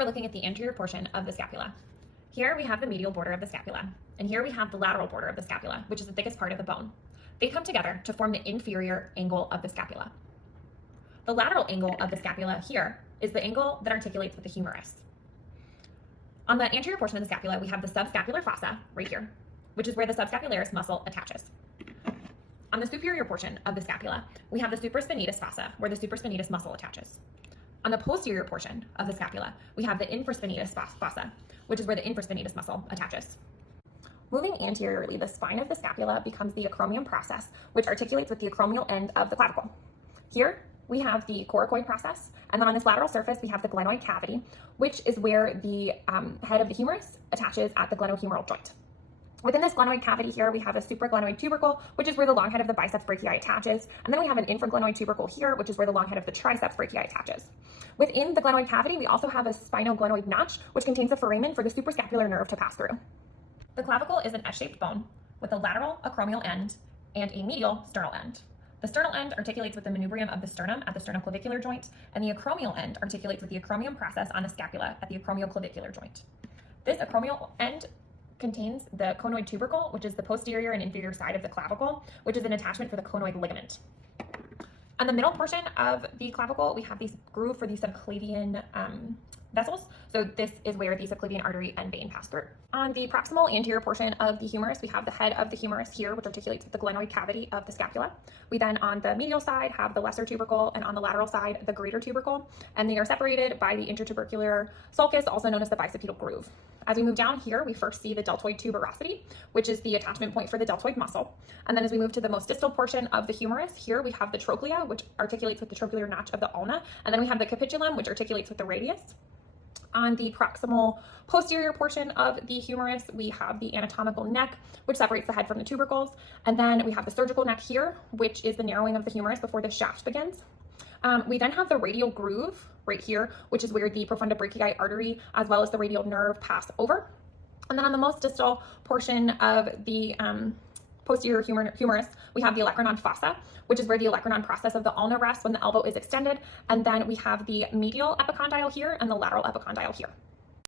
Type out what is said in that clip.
we're looking at the anterior portion of the scapula. Here we have the medial border of the scapula, and here we have the lateral border of the scapula, which is the thickest part of the bone. They come together to form the inferior angle of the scapula. The lateral angle of the scapula here is the angle that articulates with the humerus. On the anterior portion of the scapula, we have the subscapular fossa right here, which is where the subscapularis muscle attaches. On the superior portion of the scapula, we have the supraspinatus fossa, where the supraspinatus muscle attaches. On the posterior portion of the scapula, we have the infraspinatus fossa, which is where the infraspinatus muscle attaches. Moving anteriorly, the spine of the scapula becomes the acromion process, which articulates with the acromial end of the clavicle. Here, we have the coracoid process, and then on this lateral surface, we have the glenoid cavity, which is where the head of the humerus attaches at the glenohumeral joint. Within this glenoid cavity here, we have a supraglenoid tubercle, which is where the long head of the biceps brachii attaches. And then we have an infraglenoid tubercle here, which is where the long head of the triceps brachii attaches. Within the glenoid cavity, we also have a spinoglenoid notch, which contains a foramen for the suprascapular nerve to pass through. The clavicle is an S-shaped bone with a lateral acromial end and a medial sternal end. The sternal end articulates with the manubrium of the sternum at the sternoclavicular joint, and the acromial end articulates with the acromion process on the scapula at the acromioclavicular joint. This acromial end contains the conoid tubercle, which is the posterior and inferior side of the clavicle, which is an attachment for the conoid ligament. On the middle portion of the clavicle, we have these groove for the subclavian vessels. So this is where the subclavian artery and vein pass through. On the proximal anterior portion of the humerus, we have the head of the humerus here, which articulates with the glenoid cavity of the scapula. We then on the medial side have the lesser tubercle, and on the lateral side, the greater tubercle, and they are separated by the intertubercular sulcus, also known as the bicipital groove. As we move down here, we first see the deltoid tuberosity, which is the attachment point for the deltoid muscle. And then as we move to the most distal portion of the humerus, here we have the trochlea, which articulates with the trochlear notch of the ulna. And then we have the capitulum, which articulates with the radius. On the proximal posterior portion of the humerus, we have the anatomical neck, which separates the head from the tubercles. And then we have the surgical neck here, which is the narrowing of the humerus before the shaft begins. We then have the radial groove right here, which is where the profunda brachii artery as well as the radial nerve pass over. And then on the most distal portion of the posterior humerus, we have the olecranon fossa, which is where the olecranon process of the ulna rests when the elbow is extended. And then we have the medial epicondyle here and the lateral epicondyle here.